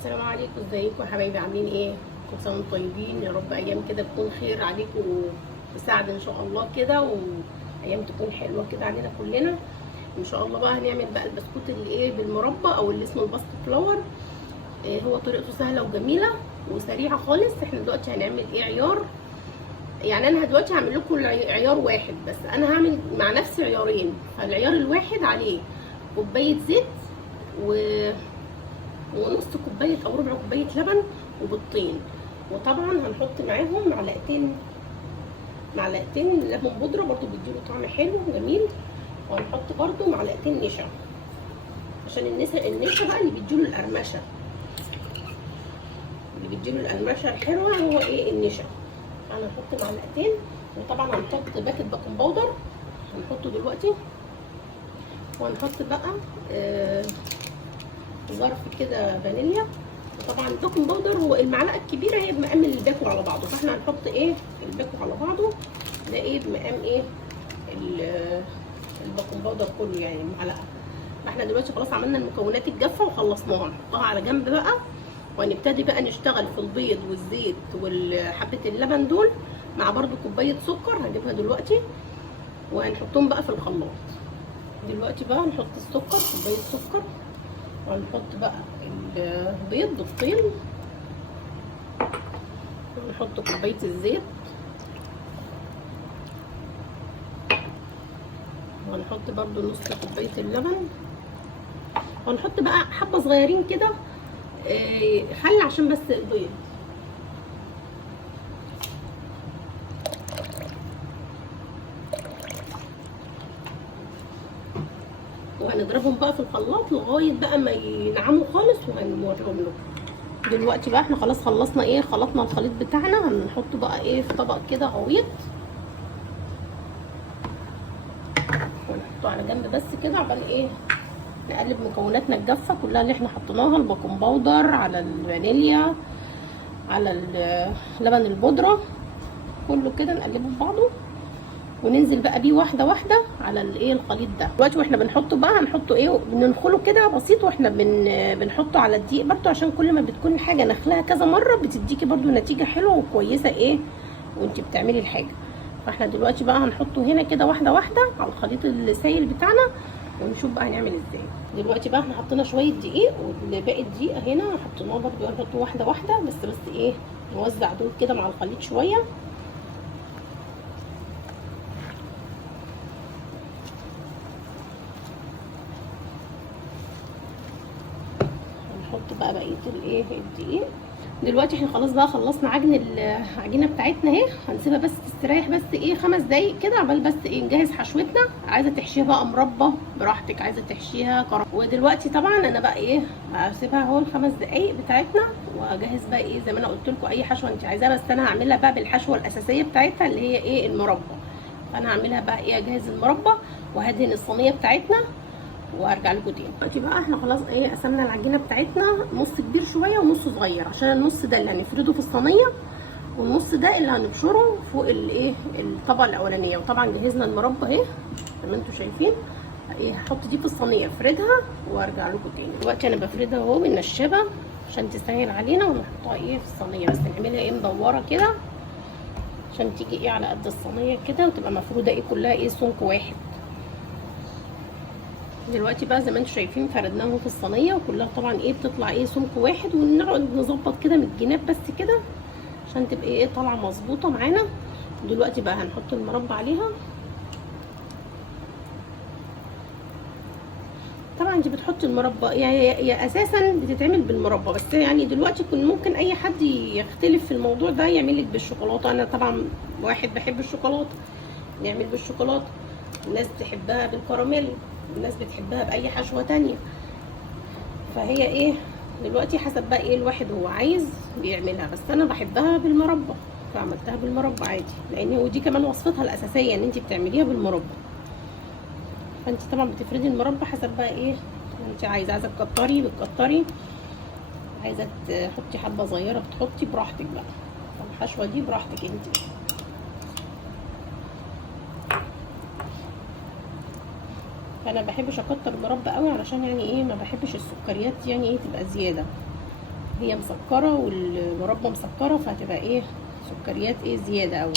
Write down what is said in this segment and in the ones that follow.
السلام عليكم، ازيكم يا حبايبي؟ عاملين ايه؟ كل سنه وانتم طيبين. يا رب ايام كده تكون خير عليكم وسعد ان شاء الله كده، وايام تكون حلوه كده علينا كلنا ان شاء الله. بقى هنعمل بقى البسكوت اللي ايه بالمربى او اللي اسمه الباسكت فلاور. هو طريقته سهله وجميله وسريعه خالص. احنا دلوقتي هنعمل ايه؟ عيار. يعني انا دلوقتي هعمل لكم عيار واحد بس، انا هعمل مع نفسي عيارين. فالعيار الواحد عليه كوبايه زيت ونص كوبايه او ربع كوبايه لبن وبيضتين، وطبعا هنحط معاهم معلقتين لبن بودره برضو بيديله طعم حلو جميل، وهنحط برضو معلقتين نشا عشان النشا بقى اللي بيديله القرمشه، الحلوه هو ايه؟ النشا. هنحط معلقتين، وطبعا هنحط باكت بيكنج باودر هنحطه دلوقتي، وهنحط بقى ظرف كده فانيليا. وطبعا البيكنج باودر هو المعلقه الكبيره هي بمقام الباكو على بعضه، فاحنا هنحط ايه الباكو على بعضه ده ايه بمقام ايه البيكنج باودر كله، يعني معلقه. فاحنا دلوقتي خلاص عملنا المكونات الجافه وخلصناها، نحطها على جنب بقى، وهنبتدي بقى نشتغل في البيض والزيت وحبه اللبن دول مع برده كوبايه سكر هنجيبها دلوقتي، وهنحطهم بقى في الخلاط. دلوقتي بقى نحط السكر، كوبايه سكر، وهنحط بقى البيض بيضتين، ونحط كوبايه الزيت، وهنحط برده نص كوبايه اللبن، وهنحط بقى حبه صغيرين كده خل عشان بس البيض. وهنضربهم بقى في الخلاط لغايه بقى ما ينعموا خالص، وهنوريهم لكم. دلوقتي بقى احنا خلاص خلصنا ايه، خلطنا الخليط بتاعنا. هنحطه بقى ايه في طبق كده غويط، ونحطه على جنب بس كده عقبال ايه نقلب مكوناتنا الجافه كلها اللي احنا حطيناها، البيكنج باودر على الفانيليا على اللبن البودره، كله كده نقلبه في بعضه، وننزل بقى بيه واحده واحده على الايه الخليط ده. دلوقتي واحنا بنحطه بقى هنحطه ايه، بننخله كده بسيط، واحنا بنحطه على الدقيق برده، عشان كل ما بتكون الحاجه نخلها كذا مره بتديكي برده نتيجه حلوه وكويسه ايه وانت بتعملي الحاجه. فاحنا دلوقتي بقى هنحطه هنا كده واحده واحده على الخليط السائل بتاعنا، ونشوف بقى هنعمل ازاي. دلوقتي بقى احنا حطينا شويه دقيق، والباقي الدقيق هنا حطيناه برده هنحطه واحده واحده بس ايه نوزع دول كده مع الخليط شويه. نحط بقى بقيه الايه الدقيق. دلوقتي احنا خلاص بقى خلصنا العجينه بتاعتنا اهي، هنسيبها بس تستريح بس ايه 5 دقايق كده عقبال بس ايه نجهز حشوتنا. عايزه تحشيها بقى مربى براحتك، عايزه تحشيها كرم. ودلوقتي طبعا انا بقى ايه هسيبها اهو ال5 دقايق بتاعتنا، واجهز بقى ايه زي ما انا قلت لكم اي حشوه انت عايزاها، بس انا هعملها بقى بالحشوه الاساسيه بتاعتها اللي هي ايه المربى. فانا هعملها بقى ايه اجهز المربى وهدهن الصينيه بتاعتنا وارجع لكم تاني. دلوقتي بقى احنا خلاص ايه قسمنا العجينه بتاعتنا نص كبير شويه ونص صغير، عشان النص ده اللي هنفرده في الصينيه، والنص ده اللي هنبشره فوق الايه الطبقه الاولانيه. وطبعا جهزنا المربى اهي زي ما انتم شايفين. ايه هحط دي في الصينيه افردها وارجع لكم تاني. دلوقتي انا بفردها اهو بالنشابه عشان تسهل علينا، ونحطها ايه في الصينيه، بس نعملها ايه مدوره كده عشان تيجي ايه على قد الصينيه كده، وتبقى مفروده ايه كلها ايه سمك واحد. دلوقتي بقى زي ما انتم شايفين فردناها في الصينيه، وكلها طبعا ايه بتطلع ايه سمك واحد، ونقعد نظبط كده من الجناب بس كده عشان تبقى ايه طالعه مظبوطه معانا. دلوقتي بقى هنحط المربى عليها. طبعا انت بتحطي المربى يعني اساسا بتتعمل بالمربى، بس يعني دلوقتي كان ممكن اي حد يختلف في الموضوع ده يعمل لك بالشوكولاته. انا طبعا واحد بحب الشوكولاته نعمل بالشوكولاته، الناس بتحبها بالكراميل، الناس بتحبها باي حشوه تانية. فهي ايه دلوقتي حسب بقى ايه الواحد هو عايز بيعملها، بس انا بحبها بالمربى فعملتها بالمربى عادي، لان ودي كمان وصفتها الاساسيه ان انت بتعمليها بالمربى. فانت طبعا بتفردي المربى حسب بقى ايه انت عايزه تكتري بتكتري، عايزه تحطي حبه صغيره بتحطي براحتك بقى، الحشوه دي براحتك انت. فانا بحبش اكتر المربى قوي علشان يعني ايه ما بحبش السكريات يعني ايه تبقى زياده. هي مسكره والمربى مسكره، فهتبقى ايه سكريات ايه زياده قوي.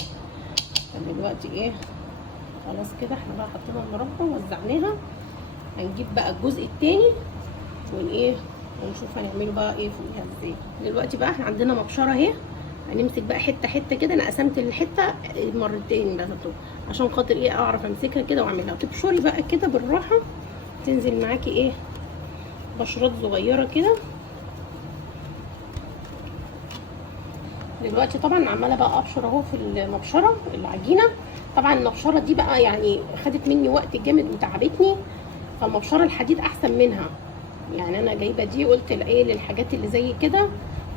فدلوقتي ايه خلاص كده احنا بقى حطينا المربى ووزعناها. هنجيب بقى الجزء التاني وايه ونشوف هنعمله بقى ايه فوقيها ازاي. دلوقتي بقى احنا عندنا مبشره اهي، هنمسك بقى حته حته كده. انا قسمت الحته مرتين برضه عشان خاطر ايه اعرف امسكها كده واعملها. تبشري بقى كده بالراحه، تنزل معاكي ايه بشرات صغيره كده. دلوقتي طبعا عماله بقى ابشر اهو في المبشره العجينه. طبعا المبشره دي بقى يعني خدت مني وقت جامد وتعبتني، فالمبشره الحديد احسن منها. يعني انا جايبه دي قلت ايه للحاجات اللي زي كده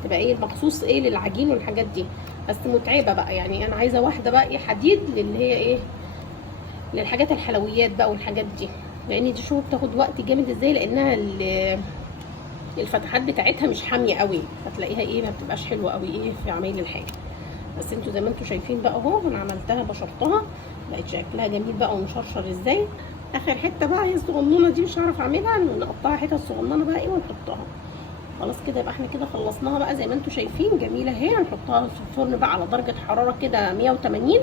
تبقى ايه مخصوص ايه للعجين والحاجات دي، بس متعبه بقى. يعني انا عايزه واحده بقى ايه حديد اللي هي ايه للحاجات الحلويات بقى والحاجات دي، لان دي شو بتاخد وقت جامد ازاي، لانها الفتحات بتاعتها مش حاميه قوي، فتلاقيها ايه ما بتبقاش حلوه قوي ايه في عمايل الحاجه. بس انتوا زي ما انتوا شايفين بقى اهو انا عملتها بشرتها بقت شكلها جميل بقى ومشرشر ازاي. اخر حته بقى هي الصغنونه دي مش هعرف اعملها، نقطعها حتت صغننه بقى ايه ونحطها. خلاص كده يبقى احنا كده خلصناها بقى زي ما انتوا شايفين جميله اهي. هنحطها في الفرن بقى على درجه حراره كده 180،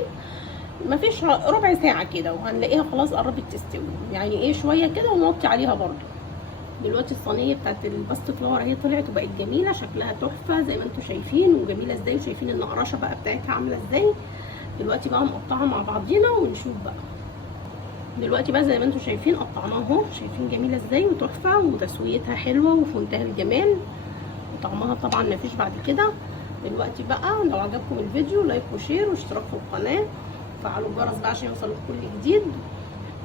مفيش ربع ساعه كده وهنلاقيها خلاص قربت تستوي. يعني ايه شويه كده ونوطي عليها برده. دلوقتي الصينيه بتاعت الباست فلاور اهي طلعت وبقت جميله، شكلها تحفه زي ما انتوا شايفين وجميله ازاي، وشايفين النقراشه بقى بتاعتها عامله ازاي. دلوقتي بقى نقطعها مع بعضينا ونشوف بقى. دلوقتي بقى زي ما انتوا شايفين قطعناها اهو، شايفين جميله ازاي وتحفه وتسويتها حلوه وفي منتهى الجمال، وطعمها طبعا مفيش بعد كده. دلوقتي بقى لو عجبكم الفيديو لايك وشير واشتراك في القناه، وفعلوا الجرس بقى عشان يوصلكم كل جديد،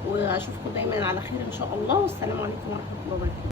واشوفكم دايما على خير ان شاء الله. والسلام عليكم ورحمه الله وبركاته.